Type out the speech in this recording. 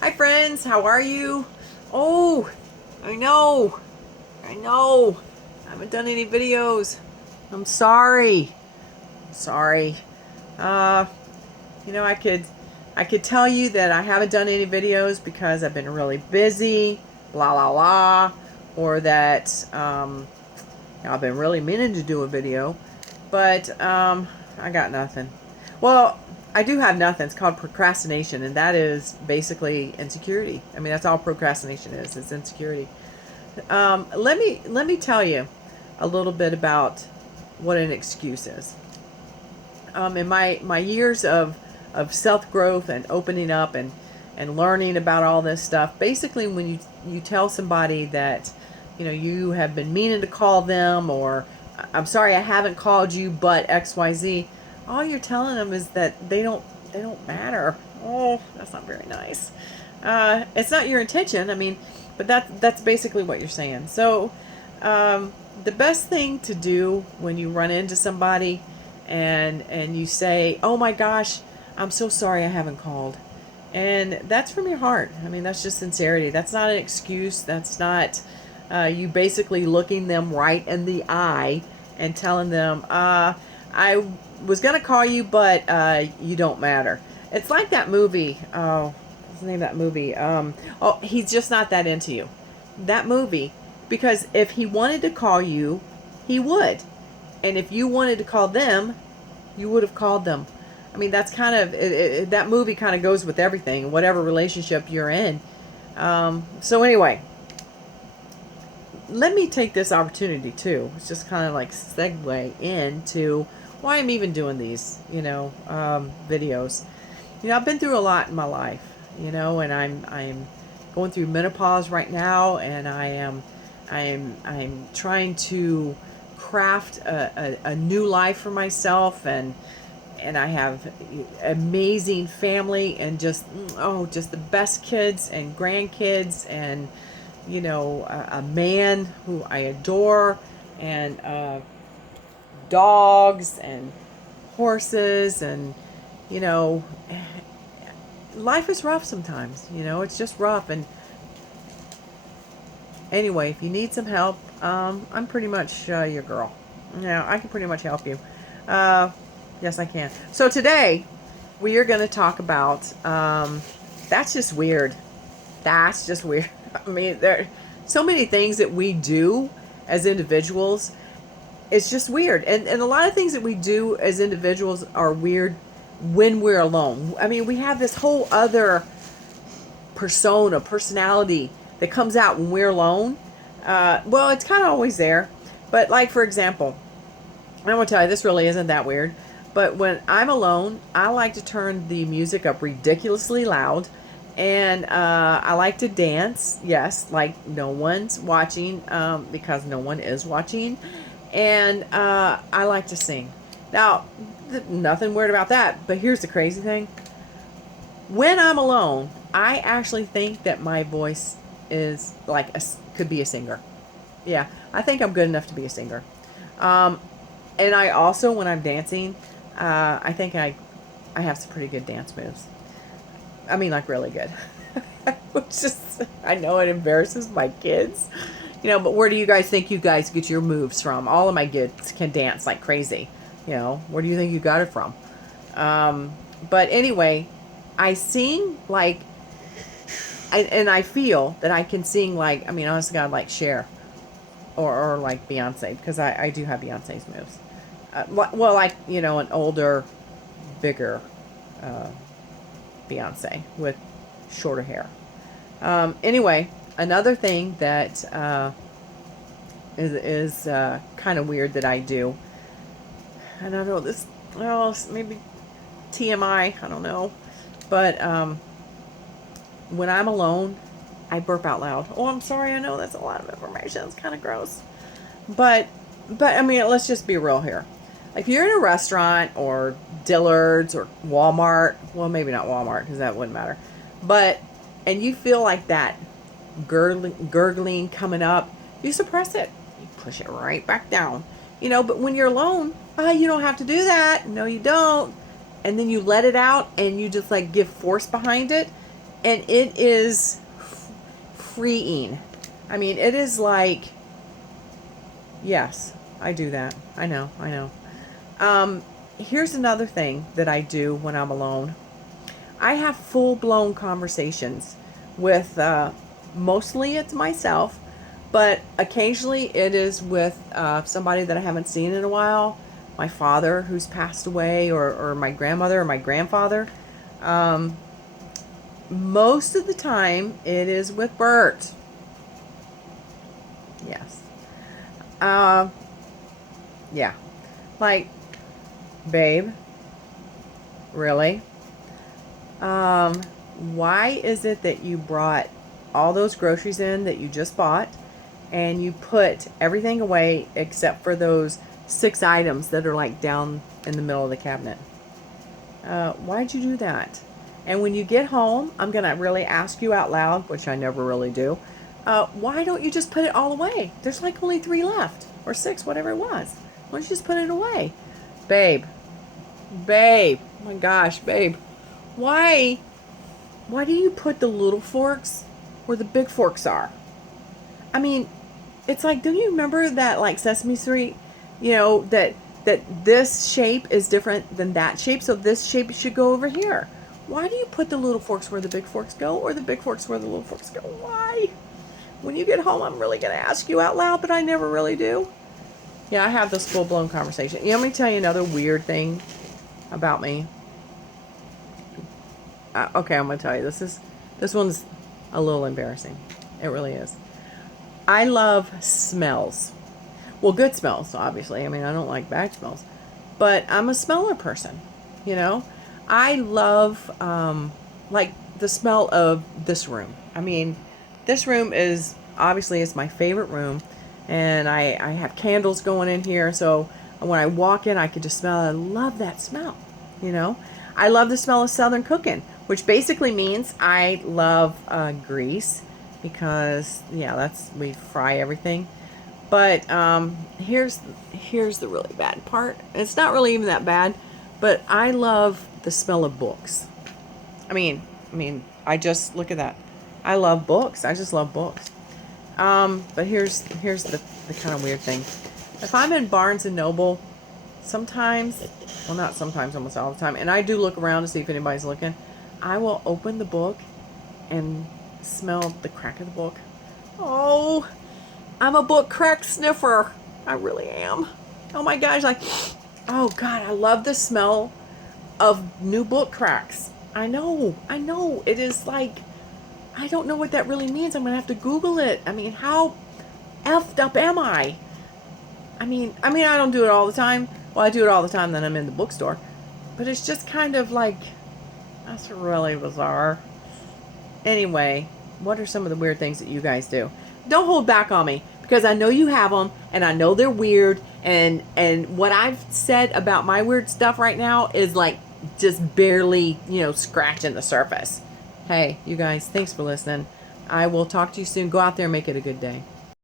Hi friends, how are you? Oh, I know, I know. I haven't done any videos. I'm sorry. Sorry. Uh, I could tell you that I haven't done any videos because I've been really busy, blah blah blah, or that I've been really meaning to do a video, but I got nothing. Well, I do have nothing. It's called procrastination, and that is basically insecurity. I mean, that's all procrastination is. It's insecurity. Let me tell you a little bit about what an excuse is. In my years of self growth and opening up and learning about all this stuff, basically, when you tell somebody that you have been meaning to call them, or I'm sorry I haven't called you, but XYZ, all you're telling them is that they don't matter. Oh, that's not very nice. It's not your intention. I mean, but that's basically what you're saying. So, the best thing to do when you run into somebody and you say, "Oh my gosh, I'm so sorry I haven't called," and that's from your heart. I mean, that's just sincerity. That's not an excuse. That's not you basically looking them right in the eye and telling them, "I was gonna call you, but you don't matter." It's like that movie. Oh, what's the name of that movie? Oh, he's just not that into you. That movie, because if he wanted to call you, he would, and if you wanted to call them, you would have called them. I mean, that's kind of that movie kind of goes with everything, whatever relationship you're in. So anyway, let me take this opportunity too. It's just kind of like segue into why I'm even doing these, videos. I've been through a lot in my life, and I'm going through menopause right now, and I'm trying to craft a new life for myself, and I have amazing family, and just the best kids and grandkids, and a man who I adore, and dogs and horses, and you know life is rough sometimes. It's just rough. And anyway, if you need some help, I'm pretty much your girl. I can pretty much help you. Yes, I can. So today we are going to talk about that's just weird. That's just weird. I mean, there are so many things that we do as individuals. It's just weird. And a lot of things that we do as individuals are weird when we're alone. I mean, we have this whole other persona, personality that comes out when we're alone. Well, it's kind of always there. But, like, for example, I want to tell you, this really isn't that weird. But when I'm alone, I like to turn the music up ridiculously loud. And I like to dance. Yes, like no one's watching, because no one is watching. And I like to sing. Now, nothing weird about that. But here's the crazy thing. When I'm alone, I actually think that my voice is like could be a singer. Yeah, I think I'm good enough to be a singer. Um, and I also, when I'm dancing, I think I have some pretty good dance moves. I mean, like really good. Which just, I know it embarrasses my kids, but where do you guys think you guys get your moves from? All of my kids can dance like crazy. Where do you think you got it from? Um, but anyway, I sing like, and I feel that I can sing like, I mean, honestly, God, like Cher, or like Beyonce, because I do have Beyonce's moves. Well, like, an older, bigger uh, Beyonce with shorter hair. Anyway, another thing that is kind of weird that I do, and I know this, well, maybe TMI, I don't know, but when I'm alone, I burp out loud. Oh, I'm sorry. I know that's a lot of information. It's kind of gross. But, I mean, let's just be real here. Like, if you're in a restaurant or Dillard's or Walmart, well, maybe not Walmart because that wouldn't matter. But, and you feel like that gurgling coming up, you suppress it. You push it right back down. But when you're alone, you don't have to do that. No, you don't. And then you let it out and you just like give force behind it, And it is freeing. I mean, it is like, yes, I do that. I know. Here's another thing that I do when I'm alone. I have full-blown conversations with, mostly it's myself, but occasionally it is with somebody that I haven't seen in a while. My father who's passed away, or my grandmother or my grandfather. Most of the time it is with Bert. Yes. Yeah. Like, babe, really? Why is it that you brought all those groceries in that you just bought and you put everything away except for those 6 items that are like down in the middle of the cabinet? Why'd you do that? And when you get home, I'm going to really ask you out loud, which I never really do. Why don't you just put it all away? There's like only 3 left, or 6, whatever it was. Why don't you just put it away? Babe, oh my gosh, babe, why do you put the little forks where the big forks are? I mean, it's like, do you remember that, like, Sesame Street, that this shape is different than that shape, so this shape should go over here. Why do you put the little forks where the big forks go, or the big forks where the little forks go? Why? When you get home, I'm really going to ask you out loud, but I never really do. Yeah, I have this full-blown conversation. Let me tell you another weird thing about me. Okay, I'm going to tell you. This one's a little embarrassing. It really is. I love smells. Well, good smells, obviously. I mean, I don't like bad smells. But I'm a smeller person, I love, like, the smell of this room. I mean, this room is, obviously, it's my favorite room. And I have candles going in here, so when I walk in, I could just smell it. I love that smell, I love the smell of Southern cooking, which basically means I love grease because, yeah, we fry everything. But here's the really bad part. It's not really even that bad, but I love the smell of books. I mean, I just, look at that. I love books. I just love books. But here's the kind of weird thing. If I'm in Barnes and Noble, sometimes, well, not sometimes, almost all the time, and I do look around to see if anybody's looking, I will open the book and smell the crack of the book. Oh, I'm a book crack sniffer. I really am. Oh my gosh, like, oh God, I love the smell of new book cracks. I know. It is like, I don't know what that really means. I'm going to have to Google it. I mean, how effed up am I? I mean, I don't do it all the time. Well, I do it all the time, then I'm in the bookstore. But it's just kind of like, that's really bizarre. Anyway, what are some of the weird things that you guys do? Don't hold back on me, because I know you have them, and I know they're weird, and what I've said about my weird stuff right now is like just barely, scratching the surface. Hey, you guys, thanks for listening. I will talk to you soon. Go out there and make it a good day.